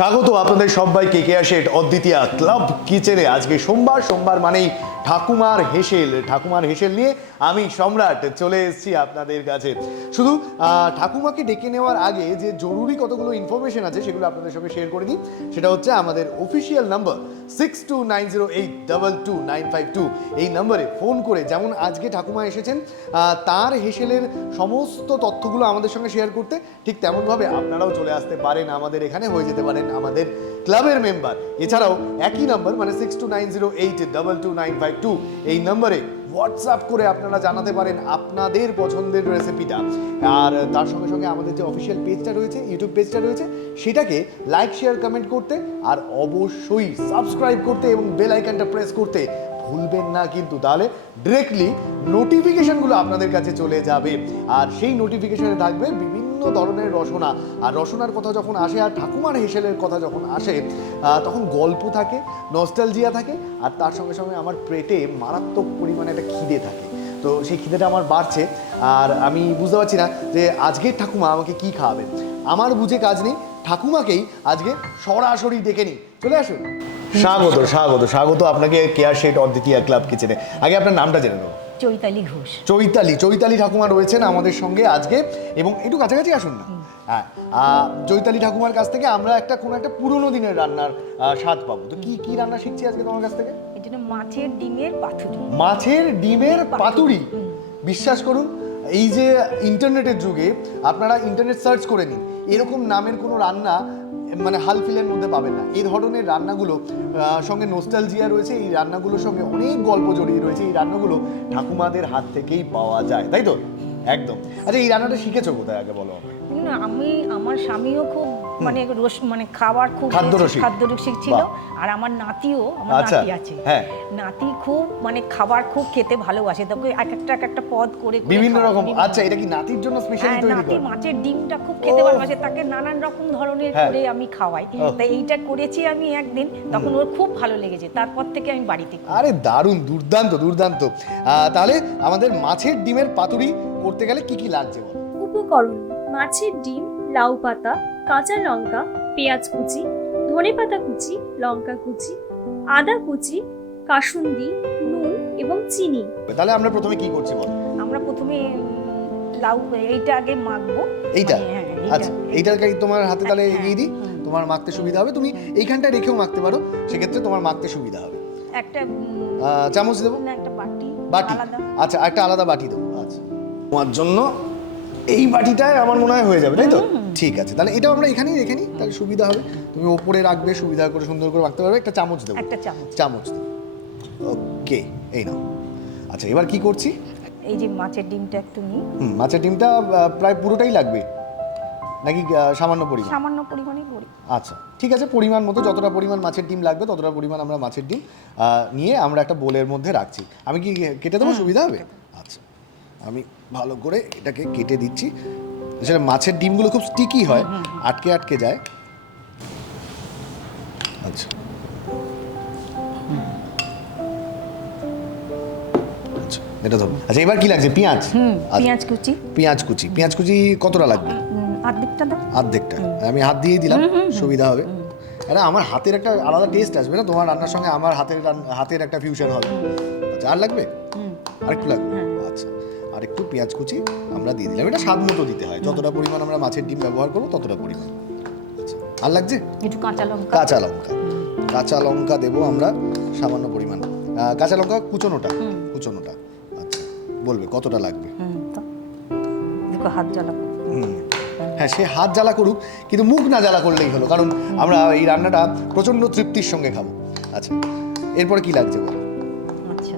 স্বাগত আপনাদের সবাইকে কেয়া শেঠ অদ্বিতীয়া ক্লাব কিচেনে। আজকে সোমবার মানেই ঠাকুমার হেসেল নিয়ে আমি সম্রাট চলে এসেছি আপনাদের কাছে। শুধু ঠাকুমাকে ডেকে নেওয়ার আগে যে জরুরি কতগুলো ইনফরমেশন আছে সেগুলো আপনাদের সঙ্গে শেয়ার করে দিই। সেটা হচ্ছে আমাদের অফিসিয়াল নাম্বার 6290822952। এই নম্বরে ফোন করে যেমন আজকে ঠাকুমা এসেছেন তার হেসেলের সমস্ত তথ্যগুলো আমাদের সঙ্গে শেয়ার করতে, ঠিক তেমনভাবে আপনারাও চলে আসতে পারেন আমাদের এখানে, হয়ে যেতে পারেন আমাদের ক্লাবের মেম্বার। এছাড়াও একই নাম্বার মানে 6290822952 এই নম্বরে হোয়াটসঅ্যাপ করে আপনারা জানাতে পারেন আপনাদের পছন্দের রেসিপিটা। আর তার সঙ্গে সঙ্গে আমাদের যে অফিসিয়াল পেজটা রয়েছে, ইউটিউব পেজটা রয়েছে, সেটাকে লাইক শেয়ার কমেন্ট করতে আর অবশ্যই সাবস্ক্রাইব করতে এবং বেল আইকনটা প্রেস করতে ভুলবেন না কিন্তু। তাহলে ডিরেক্টলি নোটিফিকেশনগুলো আপনাদের কাছে চলে যাবে আর সেই নোটিফিকেশনে থাকবে বিভিন্ন ধরনের রসনা। আর রসনার কথা যখন আসে আর ঠাকুমার হেসেলের কথা যখন আসে তখন গল্প থাকে, নস্টালজিয়া থাকে, আর তার সঙ্গে সঙ্গে আমার পেটে মারাত্মক পরিমাণে একটা খিদে থাকে। তো সেই খিদেটা আমার বাড়ছে আর আমি বুঝতে পারছি না যে আজকের ঠাকুমা আমাকে কি খাওয়াবে। আমার বুঝে কাজ নেই, ঠাকুমাকেই আজকে সরাসরি ডেকে নিই। চলে আসুন। স্বাগত স্বাগত স্বাগত আপনাকে কেয়া শেঠ অদ্বিতীয়া ক্লাব কিচেনে। আগে আপনার নামটা জেনে নেব। চৈতালি ঘোষ। চৈতালি ঠাকুমা রয়েছেন আমাদের সঙ্গে আজকে, এবং একটু কাছাকাছি আসুন না। হ্যাঁ, চৈতালি ঠাকুমার কাছ থেকে আমরা কোনো একটা পুরোনো দিনের রান্নার স্বাদ পাবো। তো কি রান্না শিখছি আজকে তোমার কাছ থেকে? এটা মাছের ডিমের পাতুরি। মাছের ডিমের পাতুরি। বিশ্বাস করুন, এই যে ইন্টারনেটের যুগে আপনারা ইন্টারনেট সার্চ করে নিন, এরকম নামের কোনো রান্না মানে হালফিলের মধ্যে পাবেন না। এই ধরনের রান্নাগুলো সঙ্গে নোস্টালজিয়া রয়েছে, এই রান্নাগুলোর সঙ্গে অনেক গল্প জড়িয়ে রয়েছে। এই রান্নাগুলো ঠাকুমাদের হাত থেকেই পাওয়া যায়, তাই তো? একদম। আচ্ছা, এই রান্নাটা শিখেছো কোথায় আগে বলো? আমার স্বামীও খুব মানে খাবার খুব খাদ্যরসিক ছিল। আর আমার নাতিও, নাতি আছে, নাতি খুব খাবার খুব খেতে ভালোবাসে। তবে এক একটা পদ করে বিভিন্ন রকম। আচ্ছা, এটা কি নাতির জন্য স্পেশালি তৈরি করা? নাতি মাছের ডিমটা খুব খেতে ভালোবাসে, তাকে নানান রকম ধরনের করে আমি খাওয়াই। তাই এইটা করেছি আমি একদিন, তখন ওর খুব ভালো লেগেছে, তারপর থেকে আমি বাড়িতে। আরে দারুণ, দুর্দান্ত। তাহলে আমাদের মাছের ডিমের পাতুরি করতে গেলে কি লাগছে? উপকরণ: মাছের ডিম, লাউ পাতা, কাঁচা লঙ্কা, পেঁয়াজ কুচি, ধনেপাতা কুচি, লঙ্কা কুচি, আদা কুচি, কাসুন্দি, নুন এবং চিনি। তাহলে আমরা প্রথমে কি করছি বল? আমরা প্রথমে লাউ এইটা আগে মাখবো। এইটা? আচ্ছা, এইটা তোমার হাতে তাহলে এগিয়ে দিই, তোমার মাখতে সুবিধা হবে। তুমি এইখানটা রেখেও মাখতে পারো, সেক্ষেত্রে তোমার মাখতে সুবিধা হবে। একটা চামচ দেবো না, একটা বাটি। আচ্ছা, একটা আলাদা বাটি দেবো। আচ্ছা, তোমার জন্য এই বাটিটায় আমার মনে হয় হয়ে যাবে, তাই তো? ঠিক আছে, তাহলে এটাও আমরা এখানেই রেখে নিই, তাহলে সুবিধা হবে। তুমি ওপরে রাখবে, সুবিধা করে সুন্দর করে রাখতে পারবে। একটা চামচ দেবো, চামচ দেবো। ওকে, এই নাও। আচ্ছা, এবার কি করছি? এই যে মাছের ডিমটা একটু নিই। মাছের ডিমটা প্রায় পুরোটাই লাগবে নাকি সামান্য পরিমাণে করি? আচ্ছা, ঠিক আছে, পরিমাণ মতো যতটা পরিমাণ মাছের ডিম লাগবে ততটা পরিমাণ আমরা মাছের ডিম নিয়ে আমরা একটা বোলের মধ্যে রাখছি। আমি কি কেটে দেবো? সুবিধা হবে? আচ্ছা, আমি ভালো করে এটাকে কেটে দিচ্ছি। আসলে মাছের ডিমগুলো খুব স্টিকি হয়, আটকে যায়। আচ্ছা, এটা ধরুন। আচ্ছা, এবার কি লাগছে? পেঁয়াজ কুচি কতটা লাগবে? অর্ধেকটা। আমি হাত দিয়েই দিলাম, সুবিধা হবে। আরে আমার হাতের একটা আলাদা টেস্ট আসবে না তোমার রান্নার সঙ্গে, আমার হাতের একটা ফিউশন হবে। আচ্ছা, আর লাগবে? আরেকটু লাগবে? আচ্ছা, আর একটু পেঁয়াজ কুচি আমরা দিয়ে দিলাম। এটা স্বাদ মতো দিতে হয়, যতটা পরিমাণ আমরা মাছের ডিম ব্যবহার করবো ততটা পরিমাণ। আচ্ছা, আর লাগছে? একটু কাঁচা লঙ্কা দেবো আমরা সামান্য পরিমাণ। কাঁচা লঙ্কা কুচনোটা। আচ্ছা, বলবে কতটা লাগবে? হাত জ্বালা। হ্যাঁ, সে হাত জ্বালা করুক, কিন্তু মুখ না জ্বালা করলেই হলো, কারণ আমরা এই রান্নাটা প্রচন্ড তৃপ্তির সঙ্গে খাবো। আচ্ছা, এরপরে কি লাগছে বল? আচ্ছা,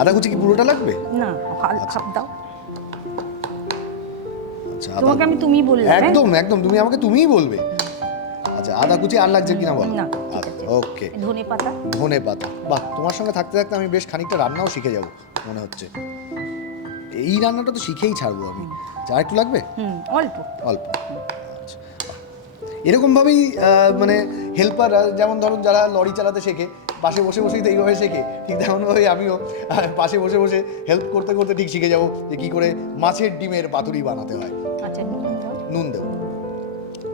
আদা কুচি কি পুরোটা লাগবে? না, হাফ দাও। আচ্ছা, তোমাকে আমি তুমি বললাম। একদম তুমি আমাকে তুমিই বলবে। আচ্ছা, আদা কুচি আর লাগছে কিনা বল? না। ওকে, ধনেপাতা। বাহ, তোমার সঙ্গে থাকতে থাকতে আমি বেশ খানিকটা রান্নাও শিখে যাব মনে হচ্ছে। এই রান্নাটা তো শিখেই ছাড়বো আমি। আর একটু লাগবে? অল্প। আচ্ছা, এরকম ভাবেই মানে হেল্পার, যেমন ধরুন যারা লরি চালাতে শেখে, পাশে বসেই তো এইভাবে শেখে, ঠিক তেমনভাবে আমিও পাশে বসে হেল্প করতে ঠিক শিখে যাবো যে কী করে মাছের ডিমের পাতুরি বানাতে হয়। আচ্ছা, নুন দেবো।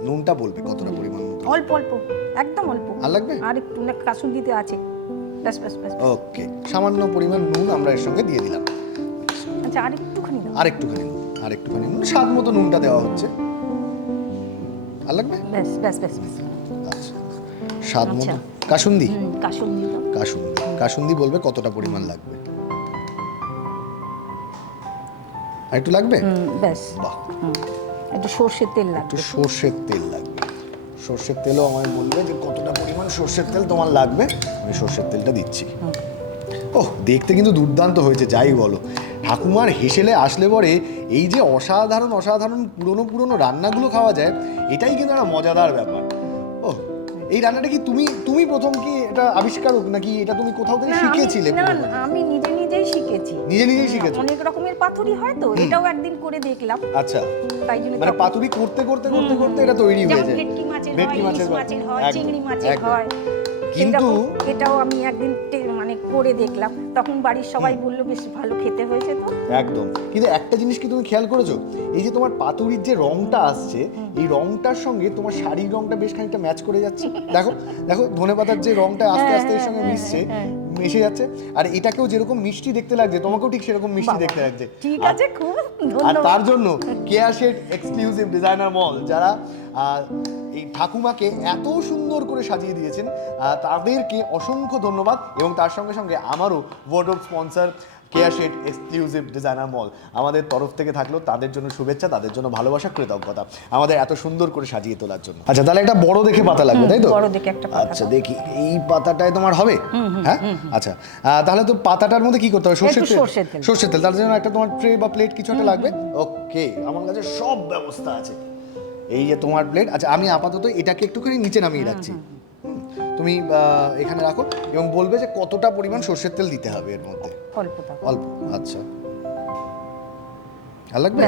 নুনটা বলবে কতটা পরিমাণ নুন। অল্প অল্প, একদম অল্প। আর লাগবে? আর একটু না, কাসুন্দিতে আছে। ব্যাস ব্যাস ব্যাস। ওকে, সামান্য পরিমাণ নুন আমরা এর সঙ্গে দিয়ে দিলাম। আচ্ছা, আর একটুখানি দাও। আর একটুখানি নুন, স্বাদ মতো নুনটা দেওয়া হচ্ছে। আর লাগবে? ব্যাস ব্যাস ব্যাস ব্যাস। আচ্ছা, স্বাদ মতো কাসুন্দি। কাসুন্দি দাও। কাসুন্দি বলবে কতটা পরিমাণ লাগবে। আর একটু লাগবে? ব্যাস। বাহ, একটু সর্ষের তেল লাগবে। একটু সর্ষের তেল লাগবে। সর্ষের তেলও আমায় বলবে যে কতটা পরিমাণ সর্ষের তেল তোমার লাগবে। আমি সর্ষের তেলটা দিচ্ছি। ওহ, দেখতে কিন্তু দুর্দান্ত হয়েছে, যাই বলো। ঠাকুমার হেসেলে আসলে পরে এই যে অসাধারণ পুরনো রান্নাগুলো খাওয়া যায়, এটাই কিন্তু একটা মজাদার ব্যাপার। ওহ, এই রান্নাটা কি তুমি প্রথম কি এটা আবিষ্কার নাকি এটা তুমি কোথাও থেকে শিখেছিলে? না, আমি নিজেই শিখেছি। নিজেই শিখেছো? অনেক রকমের পাতুরি হয় তো, এটাও একদিন করে দেখলাম। আচ্ছা, তাই জন্য মানে পাতুরি করতে এটা তৈরি হয়ে যায়। ভেটকি মাছের হয়, চিংড়ি মাছের হয়। কিন্তু এটাও আমি একদিন মানে করে দেখলাম, তখন বাড়ির সবাই বললো বেশ ভালো খেতে হয়েছে। তো একদম, কিন্তু একটা জিনিস কি তুমি খেয়াল করেছো, এই যে তোমার পাতুরির যে রংটা আসছে, এই রংটার সঙ্গে তোমার শাড়ির রংটা বেশ খানিকটা ম্যাচ করে যাচ্ছে। দেখো ধনেপাতার যে রংটা আস্তে আস্তে এর সঙ্গে মিশে যাচ্ছে। আর এটাকেও যেরকম মিষ্টি দেখতে লাগছে, তোমাকেও ঠিক সেরকম মিষ্টি দেখতে লাগছে। ঠিক আছে, খুব আর তার জন্য কেয়া শেড এক্সক্লুসিভ ডিজাইনার মল যারা এই ঠাকুমাকে এত সুন্দর করে সাজিয়ে দিয়েছেন, তাদেরকে অসংখ্য ধন্যবাদ। এবং তার সঙ্গে সঙ্গে আমারও word of sponsor Keya shade exclusive designer mall, আমাদের তরফ থেকে থাকলো তাদের জন্য শুভেচ্ছা, তাদের জন্য ভালোবাসা, কৃতজ্ঞতা আমাদের এত সুন্দর করে সাজিয়ে তোলার জন্য। আচ্ছা, তাহলে একটা বড় দেখে পাতা লাগবে, তাই তো? বড় দেখে একটা পাতা। আচ্ছা, দেখি এই পাতাটায় তোমার হবে? হ্যাঁ, আচ্ছা, তাহলে তো পাতাটার মধ্যে কি করতে হবে? সর্ষের তেল। তার জন্য একটা তোমার ট্রে বা প্লেট কিছু একটা লাগবে। ওকে, আমার কাছে সব ব্যবস্থা আছে। এই যে তোমার প্লেট। আচ্ছা, আমি আপাতত এটাকে একটুখানি নিচে নামিয়ে রাখছি, তুমি এখানে রাখো এবং বলবে যে কতটা পরিমাণ সর্ষের তেল দিতে হবে এর মধ্যে। অল্প। আচ্ছা, আর লাগবে?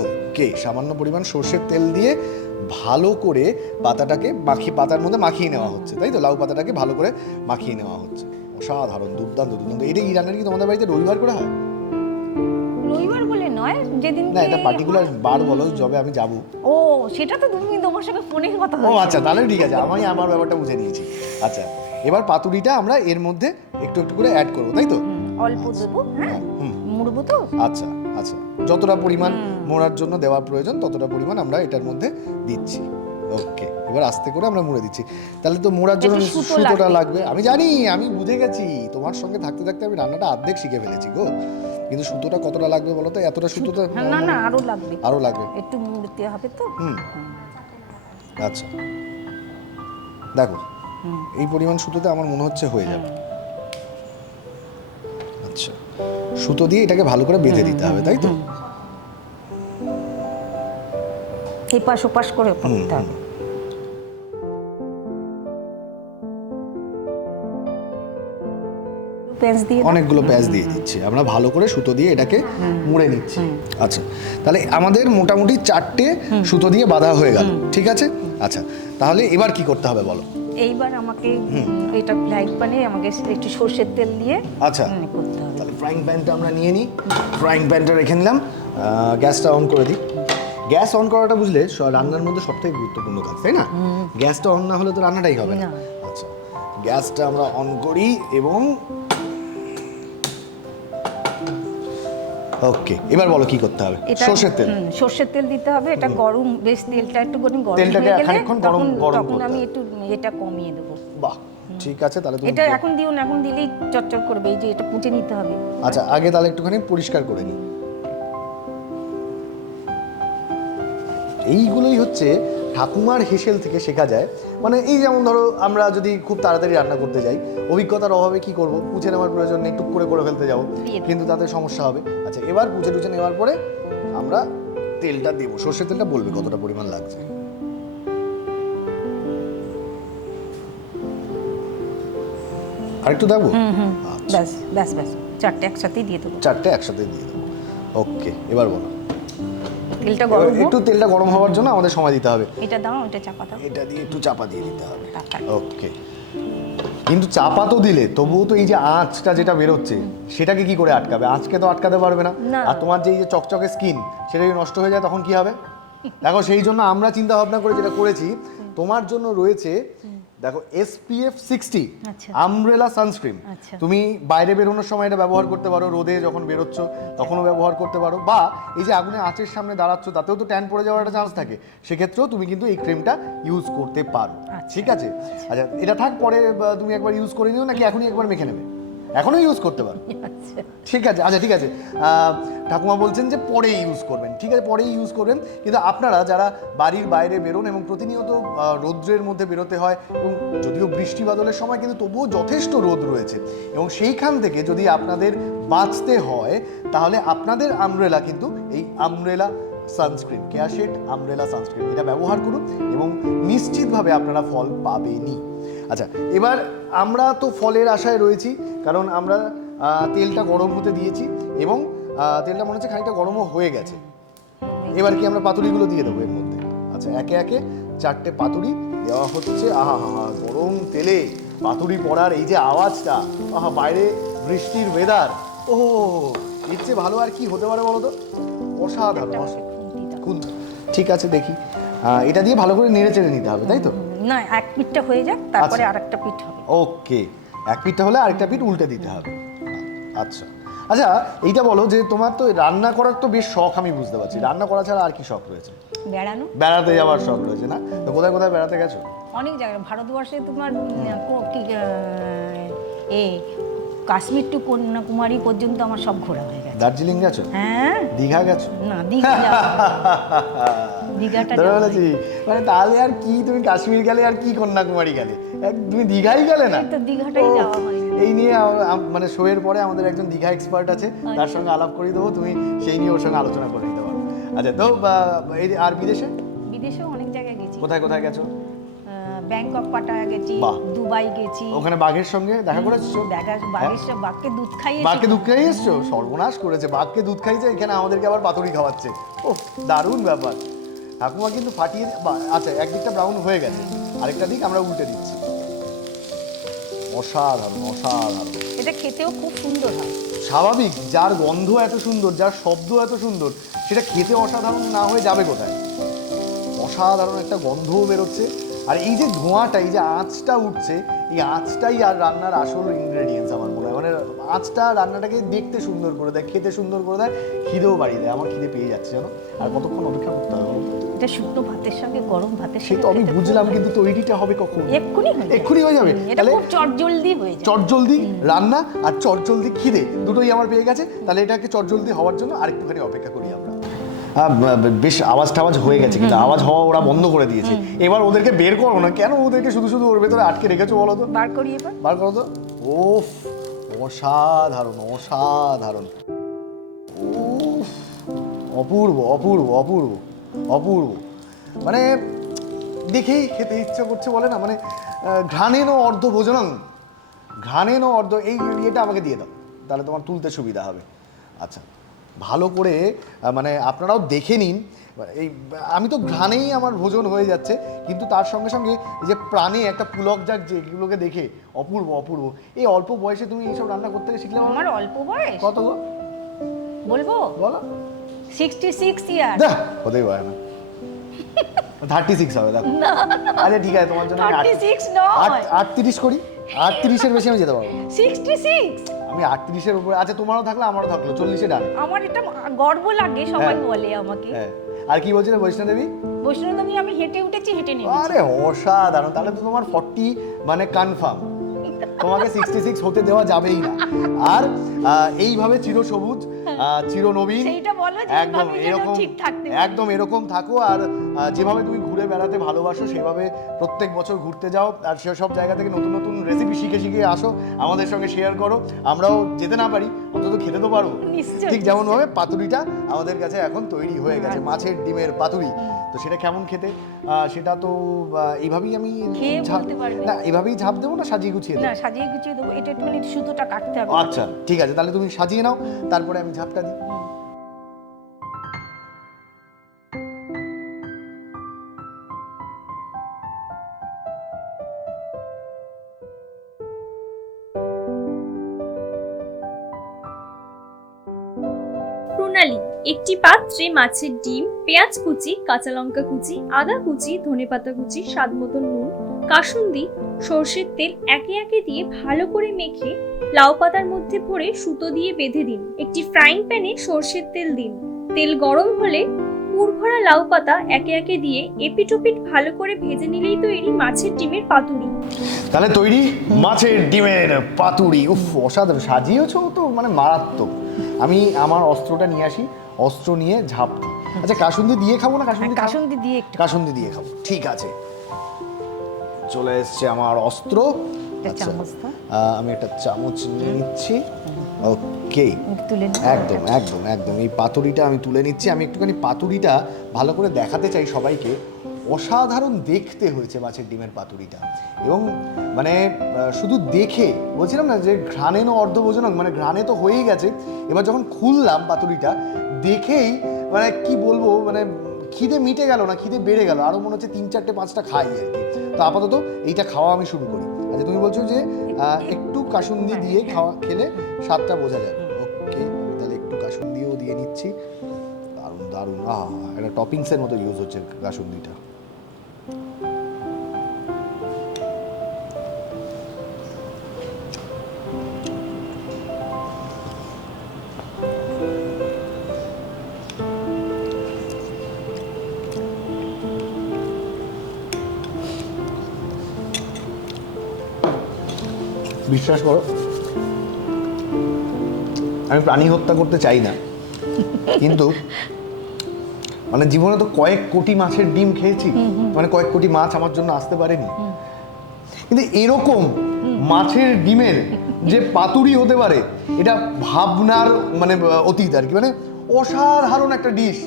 ওকে, সামান্য পরিমাণ সর্ষের তেল দিয়ে ভালো করে পাতাটাকে পাতার মধ্যে মাখিয়ে নেওয়া হচ্ছে, তাই তো? লাউ পাতাটাকে ভালো করে মাখিয়ে নেওয়া হচ্ছে। অসাধারণ, দুর্দান্ত। এটা এই রান্নাটা কি তোমাদের বাড়িতে রবিবার করে হয়? রবিবার বলে নয়, যেদিন না, এটা পার্টিকুলার বার বলো, যবে আমি যাব। ও, সেটা তো তুমি তোমার সঙ্গে ফোনে কথা ও আচ্ছা, তাহলে ঠিক আছে, আমি আমার ব্যাপারটা বুঝে নিয়েছি। আচ্ছা, এবার পাতুরিটা আমরা এর মধ্যে একটু একটু করে অ্যাড করবো, তাই তো? অল্প দেবো, হ্যাঁ, মুড়বো তো। আচ্ছা, যতটা পরিমাণ মোড়ার জন্য দেওয়ার প্রয়োজন ততটা পরিমাণ আমরা এটার মধ্যে দিচ্ছি। ওকে, এবার আস্তে করে আমরা মুড়ে দিচ্ছি। তাহলে তো মোড়ার জন্য সুতোটা লাগবে। আমি জানি, আমি বুঝে গেছি, তোমার সঙ্গে থাকতে থাকতে আমি রান্নাটা অর্ধেক শিখে ফেলেছি গো। কিন্তু সুতোটা কতটা লাগবে বলো তো? এতটা সুতোটা না, আরো লাগবে, একটু মুড়তে হবে তো। আচ্ছা, দেখো এই পরিমাণ সুতোতে আমার মনে হচ্ছে হয়ে যাবে। আচ্ছা, সুতো দিয়ে এটাকে ভালো করে বেঁধে দিতে হবে, তাই তো? এপাশ ওপাশ করে করতে হবে। অনেকগুলো প্যাঁচ দিয়ে দিচ্ছি আমরা, ভালো করে সুতো দিয়ে এটাকে মুড়ে নিচ্ছি। আচ্ছা, তাহলে আমাদের মোটামুটি 4টে সুতো দিয়ে বাঁধা হয়ে গেল, ঠিক আছে? আচ্ছা, তাহলে এবার কি করতে হবে বলো? এইবার আমাকে এটা ফ্রাই প্যানে আমাকে একটু সর্ষের তেল দিয়ে আচ্ছা করতে হবে। তাহলে ফ্রাইং প্যানটা আমরা নিয়ে নিই, ফ্রাইং প্যানটা রেখে নিলাম, গ্যাসটা অন করে দিই। গ্যাস অন করাটা বুঝলে রান্নার মধ্যে সবথেকে গুরুত্বপূর্ণ কাজ, তাই না? গ্যাসটা অন না হলে তো রান্নাটাই হবে না। আচ্ছা, গ্যাসটা আমরা অন করি এবং ওকে, এবার বলো কি করতে হবে? সর্ষের তেল দিতে হবে। এটা গরম, বেশ তেলটা একটু গরম হয়ে গেলে তখন আমি একটু এটা কমিয়ে দেবো। বাহ, ঠিক আছে, তাহলে এটা এখন দিও না, এখন দিলেই চটচট করবে, এই যে এটা পুঁটে নিতে হবে। আচ্ছা, আগে তাহলে একটুখানি পরিষ্কার করে নিই। এইগুলোই হচ্ছে ঠাকুমার হেসেল থেকে শেখা যায়। মানে এই যেমন ধরো আমরা যদি খুব তাড়াতাড়ি রান্না করতে যাই, অভিজ্ঞতার অভাবে কি করব, পুছে নেওয়ার প্রয়োজন নেই, টুক করে ফেলতে যাবো, কিন্তু তাতে সমস্যা হবে। আচ্ছা, এবার পুছে নেওয়ার পরে আমরা তেলটা দেবো, সর্ষের তেলটা বলবে কতটা পরিমাণ লাগছে। আরেকটু দেবো? ব্যাস 4টে একসাথেই দিয়ে দেবো। 4টে একসাথে দিয়ে দেবো। ওকে, এবার বলো। তেলটা গরম, একটু তেলটা গরম হওয়ার জন্য আমাদের সময় দিতে হবে। এটা দাও, এটা চাপা দাও, এটা দিয়ে একটু চাপা দিয়ে দিতে হবে। ওকে, কিন্তু চাপা তো দিলে তবুও তো এই যে আঁচটা যেটা বেরোচ্ছে সেটাকে কি করে আটকাবে? আঁচকে তো আটকাতে পারবে না। আর তোমার যে এই যে চকচকে স্কিন সেটা যদি নষ্ট হয়ে যায় তখন কি হবে? দেখো সেই জন্য আমরা চিন্তা ভাবনা করে যেটা করেছি, তোমার জন্য রয়েছে দেখো SPF 60 আমব্রেলা সানস্ক্রিন। তুমি বাইরে বেরোনোর সময় এটা ব্যবহার করতে পারো, রোদে যখন বেরোচ্ছ তখনও ব্যবহার করতে পারো, বা এই যে আগুনে আঁচের সামনে দাঁড়াচ্ছ তাতেও তো ট্যান পড়ে যাওয়ার একটা চান্স থাকে, সেক্ষেত্রেও তুমি কিন্তু এই ক্রিমটা ইউজ করতে পারো। ঠিক আছে, আচ্ছা এটা থাক, পরে তুমি একবার ইউজ করে নিও, নাকি এখনই একবার মেখে নেবে? এখনো ইউজ করতে পারো, ঠিক আছে। আচ্ছা ঠিক আছে, ঠাকুমা বলছেন যে পরে ইউজ করবেন, ঠিক আছে পরেই ইউজ করবেন। কিন্তু আপনারা যারা বাড়ির বাইরে বেরোন এবং প্রতিনিয়ত রৌদ্রের মধ্যে বেরোতে হয়, এবং যদিও বৃষ্টি বাদলের সময় কিন্তু তবুও যথেষ্ট রোদ রয়েছে, এবং সেইখান থেকে যদি আপনাদের বাঁচতে হয় তাহলে আপনাদের আমব্রেলা কিন্তু এই আমব্রেলা সানস্ক্রিন, কেয়া শেড আমব্রেলা সানস্ক্রিন, এটা ব্যবহার করুন এবং নিশ্চিতভাবে আপনারা ফল পাবেনই। আচ্ছা এবার আমরা তো ফলের আশায় রয়েছি, কারণ আমরা তেলটা গরম হতে দিয়েছি এবং তেলটা মনে হচ্ছে খানিকটা গরমও হয়ে গেছে। এবার কি আমরা পাতুরিগুলো দিয়ে দেবো এর মধ্যে? আচ্ছা একে একে 4টে পাতুরি দেওয়া হচ্ছে। আহা হা হা, গরম তেলে পাতুরি পড়ার এই যে আওয়াজটা, আহা বাইরে বৃষ্টির ওয়েদার, ও এর চেয়ে ভালো আর কি হতে পারে বলো তো? অসাধারণ। ঠিক আছে দেখি, এটা দিয়ে ভালো করে নেড়ে চেড়ে নিতে হবে, তাই তো? না, এক পিঠটা হয়ে যাক, তারপরে আরেকটা পিঠ হবে। ওকে, এক পিঠটা হলে আরেকটা পিঠ উল্টে দিতে হবে। আচ্ছা আচ্ছা, এইটা বলো যে তোমার তো রান্না করার তো বেশ শখ, আমি বুঝতে পারছি। রান্না করা ছাড়া আর কি শখ রয়েছে? বেড়ানো, বেড়াতে যাওয়ার শখ রয়েছে না? তো কোথায় কোথায় বেড়াতে গেছো? অনেক জায়গায় ভারতবর্ষে। তোমার কাশ্মীর টু কন্যাকুমারী পর্যন্ত আমার সব ঘোরা হয়ে গেছে। দার্জিলিং গেছো? হ্যাঁ। দীঘা গেছো? না, দীঘা দীঘাটা বলেছি, মানে তাহলে আর কি, তুমি কাশ্মীর গেলে আর কি কন্যাকুমারী গেলে, তুমি দীঘাই গেলে না? তো দীঘাটাই যাওয়া হয়। এই নিয়ে মানে শোয়ের পরে আমাদের একজন দীঘা এক্সপার্ট আছে, তার সঙ্গে আলাপ করিয়ে দেবো, তুমি সেই নিয়ে ওর সঙ্গে আলোচনা করে নিতে পারো। আচ্ছা তো আর বিদেশে? বিদেশেও অনেক জায়গায় গেছি। কোথায় কোথায় গেছো? ব্যাংকক, পাটায়া গেছি, দুবাই গেছি। ওখানে বাঘের সঙ্গে দেখা করেছো? বাঘকে দুধ খাইয়ে, বাঘকে দুধ খাইয়ে এসছো? সর্বনাশ করেছে, বাঘকে দুধ খাইছে, এখানে আমাদেরকে আবার পাতুরি খাওয়াচ্ছে। ও দারুণ ব্যাপার। ঠাকুমা কিন্তু ফাটিয়ে, আচ্ছা একদিকটা ব্রাউন হয়ে গেছে, আরেকটা দিক আমরা উল্টে দিচ্ছি। অসাধারণ অসাধারণ। এটা খেতেও খুব সুন্দর হয়। স্বাভাবিক, যার গন্ধ এত সুন্দর, যার শব্দ এত সুন্দর, সেটা খেতে অসাধারণ না হয়ে যাবে কোথায়? অসাধারণ একটা গন্ধও বেরোচ্ছে, আর এই যে ধোঁয়াটা, এই যে আঁচটা উঠছে, এই আঁচটাই আর রান্নার আসল ইনগ্রেডিয়েন্টস আমার মনে হয়। মানে আঁচটা রান্নাটাকে দেখতে সুন্দর করে দেয়, খেতে সুন্দর করে দেয়, খিদেও বাড়িয়ে দেয়। আমার খিদে পেয়ে যাচ্ছে জানো, আর কতক্ষণ অপেক্ষা করতে হবে? এটা শুকনো ভাতের সঙ্গে, গরম ভাতের সে তো আমি বুঝলাম, কিন্তু তৈরিটা হবে কখন? এক্ষুনি হয়ে যাবে। এটা খুব চটজলদি হয়ে যায়। চটজলদি রান্না আর চটজলদি খিদে দুটোই আমার পেয়ে গেছে। তাহলে এটাকে চটজলদি হওয়ার জন্য আরেকটুখানি অপেক্ষা করি আমরা। বেশ আওয়াজ টাওয়াজ হয়ে গেছে, কিন্তু আওয়াজ হওয়া ওরা বন্ধ করে দিয়েছে। এবার ওদেরকে বের করো না, কেন ওদেরকে শুধু শুধু ওর ভেতরে আটকে রেখেছো বলো তো? বার করি, এবার বার করো তো। ওফ, অসাধারণ অসাধারণ, উফ, অপূর্ব অপূর্ব অপূর্ব অপূর্ব। মানে দেখেই খেতে ইচ্ছা করছে, বলে না, মানে ঘ্রাণেন অর্ধ ভোজনং, ঘ্রাণেন অর্ধ, এই ইয়েটা আমাকে দিয়ে দাও, তাহলে তোমার তুলতে সুবিধা হবে। আচ্ছা ভালো করে মানে আপনারাও দেখে নিন। এই আমি তো ঘ্রাণেই আমার ভোজন হয়ে যাচ্ছে, কিন্তু তার সঙ্গে সঙ্গে এই যে প্রাণে একটা পুলক যাক, যেগুলোকে দেখে অপূর্ব অপূর্ব। এই অল্প বয়সে তুমি এইসব রান্না করতে শিখলে? আমার অল্প বয়স কত বলবো? বলো। 66 ইয়ার। হতেই পারে না, 36 হবে। দেখো আরে ঠিক আছে, তোমার জন্য 36 নয়, 38 করি। 38-এর বেশি আমি যেতে পারবো। 66 আমি 38-এর উপরে। আচ্ছা তোমারও থাকলে আমারও থাকলো, 40-এ ডান। আমার এটা গর্ব লাগে, সবাই বলে আমাকে। হ্যাঁ, আর কি বলছিলে বৈষ্ণোদেবী? বৈষ্ণোদেবী আমি হেঁটে উঠেছি, হেঁটে নেমেছি। আরে অসাধারণ, তাহলে তো তোমার 40 মানে কনফার্ম, তোমাকে 66 হতে দেওয়া যাবেই না। আর এইভাবে চিরসবুজ, চিরনবীন, সেইটা বলো, একদম এরকম, একদম এরকম থাকো। আর যেভাবে তুমি ঘুরে বেড়াতে ভালোবাসো, সেভাবে প্রত্যেক বছর ঘুরতে যাও, আর সেসব জায়গা থেকে নতুন নতুন রেসিপি শিখে শিখে আসো, আমাদের সঙ্গে শেয়ার করো। আমরাও যেতে না পারি, অন্তত খেতে তো পারবো। ঠিক যেমনভাবে পাতুরিটা আমাদের কাছে এখন তৈরি হয়ে গেছে, মাছের ডিমের পাতুরি। তো সেটা কেমন খেতে, সেটা তো এইভাবেই আমি না, এভাবেই ঝাঁপ দেবো না সাজিয়ে গুছিয়ে দেবো? না, সাজিয়ে গুছিয়ে দেবো। এটা একটুখানি সুতোটা কাটতে হবে। আচ্ছা ঠিক আছে, তাহলে তুমি সাজিয়ে নাও, তারপরে আমি ঝাঁপটা দিই। প্রণালী। একটি পাত্রে মাছের ডিম, পেঁয়াজ কুচি, কাঁচা লঙ্কা কুচি, আদা কুচি, ধনেপাতা কুচি, স্বাদ মতো নুন, কাসুন্দি, সর্ষের তেল একে একে দিয়ে ভালো করে মেখে লাউ পাতার মধ্যে ভরে সুতো দিয়ে বেঁধে দিন। একটি ফ্রাইং প্যানে সর্ষের তেল দিন। তেল গরম হলে পুর ভরা লাউ পাতা একে একে দিয়ে এপিট ওপিট ভালো করে ভেজে নিলেই তৈরি মাছের ডিমের পাতুরি। তাহলে তৈরি মাছের ডিমের পাতুরি। উফ, অসাধারণ সাজিয়েছো তো, মানে মারাত্মক। আমি আমার অস্ত্রটা নিয়ে আসি, অস্ত্র নিয়ে ঝাঁপ দিই। আচ্ছা, কাসুন্দি দিয়ে খাবো না? কাসুন্দি দিয়ে একটু কাসুন্দি দিয়ে খাবো, ঠিক আছে। চলে এসছে আমার অস্ত্র। আচ্ছা, আমি একটা চামচ নিয়ে নিচ্ছি। ওকে, একদম একদম একদম এই পাতুরিটা আমি তুলে নিচ্ছি। আমি একটুখানি পাতুরিটা ভালো করে দেখাতে চাই সবাইকে। অসাধারণ দেখতে হয়েছে মাছের ডিমের পাতুরিটা, এবং মানে শুধু দেখে বলছিলাম না যে ঘ্রাণে না অর্ধভোজনং, মানে ঘ্রাণে তো হয়েই গেছে। এবার যখন খুললাম পাতুরিটা দেখেই মানে কি বলবো, মানে খিদে মিটে গেল না, খিদে বেড়ে গেল, আরও মনে হচ্ছে 3, 4, 5টা খাই আর কি। তো আপাতত এইটা খাওয়া আমি শুরু করি। আচ্ছা, তুমি বলছো যে একটু কাসুন্দি দিয়ে খেলে স্বাদটা বোঝা যাবে। ওকে, তাহলে একটু কাসুন্দিও দিয়ে নিচ্ছি। দারুণ দারুণ, একটা টপিংসের মতো ইউজ হচ্ছে কাসুন্দিটা। বিশ্বাস করো, আমি প্রাণী হত্যা করতে চাই না, কিন্তু মানে জীবনে তো কয়েক কোটি মাছের ডিম খেয়েছি, মানে কয়েক কোটি মাছ আমার জন্য আসতে পারেনি, কিন্তু এরকম মাছের ডিমের যে পাতুরি হতে পারে এটা ভাবনার মানে অতীত আর কি। মানে অসাধারণ একটা ডিশ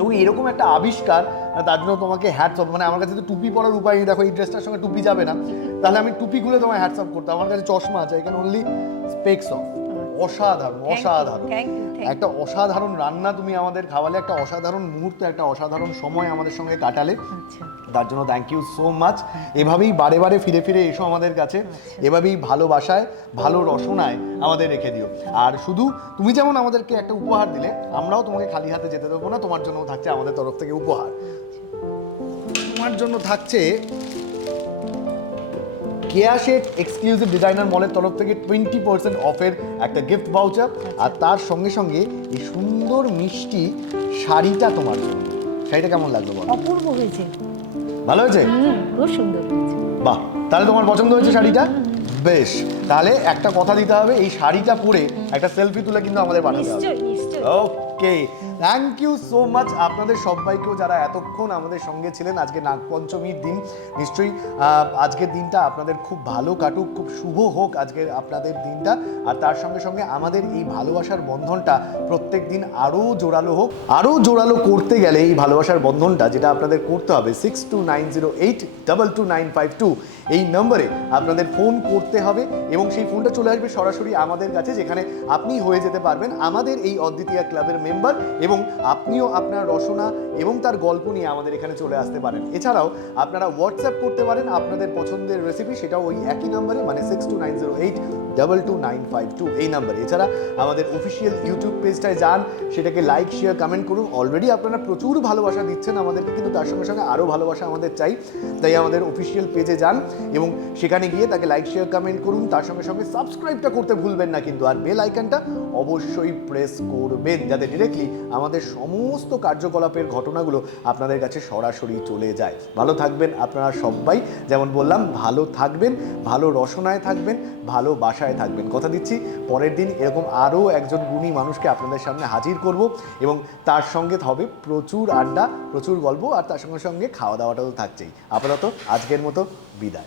এবং এরকম একটা আবিষ্কার, তার জন্য তোমাকে হ্যাটস অফ। মানে আমার কাছে তো টুপি পরার উপায় নেই, দেখো এই ড্রেসটার সঙ্গে টুপি যাবে না, তাহলে আমি টুপি খুলে তোমায় হ্যাটস অফ করতাম। আমার কাছে চশমা আছে, এখানে অনলি স্পেক্স অফ। অসাধারণ অসাধারণ একটা অসাধারণ রান্না তুমি আমাদের খাওয়ালে, একটা অসাধারণ মুহূর্ত, একটা অসাধারণ সময় আমাদের সঙ্গে কাটালে, তার জন্য থ্যাংক ইউ সো মাচ। এভাবেই বারে বারে ফিরে ফিরে এসো আমাদের কাছে, এভাবেই ভালোবাসায় ভালো রসনায় আমাদের রেখে দিও। আর শুধু তুমি যেমন আমাদেরকে একটা উপহার দিলে, আমরাও তোমাকে খালি হাতে যেতে দেবো না, তোমার জন্য থাকছে আমাদের তরফ থেকে উপহার। তোমার জন্য থাকছে কেয়া শেখ এক্সক্লুসিভ ডিজাইনার মলের তরফ থেকে 20% অফের একটা গিফট ভাউচার, আর তার সঙ্গে সঙ্গে এই সুন্দর মিষ্টি শাড়িটা তোমার জন্য। শাড়িটা কেমন লাগলো বলো? অপূর্ব হয়েছে। ভালো হয়েছে? খুব সুন্দর হয়েছে। বাহ, তাহলে তোমার পছন্দ হয়েছে শাড়িটা? বেশ, তাহলে একটা কথা দিতে হবে, এই শাড়িটা পরে একটা সেলফি তুলে কিন্তু আমাদের পাঠাতে হবে। ওকে, থ্যাংক ইউ সো মাচ আপনাদের সবাইকেও যারা এতক্ষণ আমাদের সঙ্গে ছিলেন। আজকে নাগপঞ্চমীর দিন, নিশ্চয়ই আজকের দিনটা আপনাদের খুব ভালো কাটুক, খুব শুভ হোক আজকের আপনাদের দিনটা। আর তার সঙ্গে সঙ্গে আমাদের এই ভালোবাসার বন্ধনটা প্রত্যেক দিন আরও জোরালো হোক। আরও জোরালো করতে গেলে এই ভালোবাসার বন্ধনটা যেটা আপনাদের করতে হবে 6290822952 এই নম্বরে আপনাদের ফোন করতে হবে, এবং সেই ফোনটা চলে আসবে সরাসরি আমাদের কাছে, যেখানে আপনি হয়ে যেতে পারবেন আমাদের এই অদ্বিতীয়া ক্লাবের মেম্বার, এবং আপনিও আপনার রসনা এবং তার গল্প নিয়ে আমাদের এখানে চলে আসতে পারেন। এছাড়াও আপনারা হোয়াটসঅ্যাপ করতে পারেন আপনাদের পছন্দের রেসিপি, সেটাও ওই একই নম্বরে, মানে 6290822952 এই নম্বরে। এছাড়া আমাদের অফিসিয়াল ইউটিউব পেজটায় যান, সেটাকে লাইক শেয়ার কমেন্ট করুন। অলরেডি আপনারা প্রচুর ভালোবাসা দিচ্ছেন আমাদেরকে, কিন্তু তার সঙ্গে সঙ্গে আরও ভালোবাসা আমাদের চাই, তাই আমাদের অফিসিয়াল পেজে যান এবং সেখানে গিয়ে তাকে লাইক শেয়ার কমেন্ট করুন। তার সঙ্গে সঙ্গে সাবস্ক্রাইবটা করতে ভুলবেন না কিন্তু, আর বেল আইকনটা অবশ্যই প্রেস করবেন, যাতে ডিরেক্টলি আমাদের সমস্ত কার্যকলাপের ঘটনাগুলো আপনাদের কাছে সরাসরি চলে যায়। ভালো থাকবেন আপনারা সবাই, যেমন বললাম ভালো থাকবেন, ভালো রসনায় থাকবেন, ভালো বাসায় থাকবেন। কথা দিচ্ছি পরের দিন এরকম আরও একজন গুণী মানুষকে আপনাদের সামনে হাজির করব, এবং তার সঙ্গে হবে প্রচুর আড্ডা, প্রচুর গল্প, আর তার সঙ্গে সঙ্গে খাওয়া দাওয়াটাও থাকছেই। আপাতত আজকের মতো বিদায়।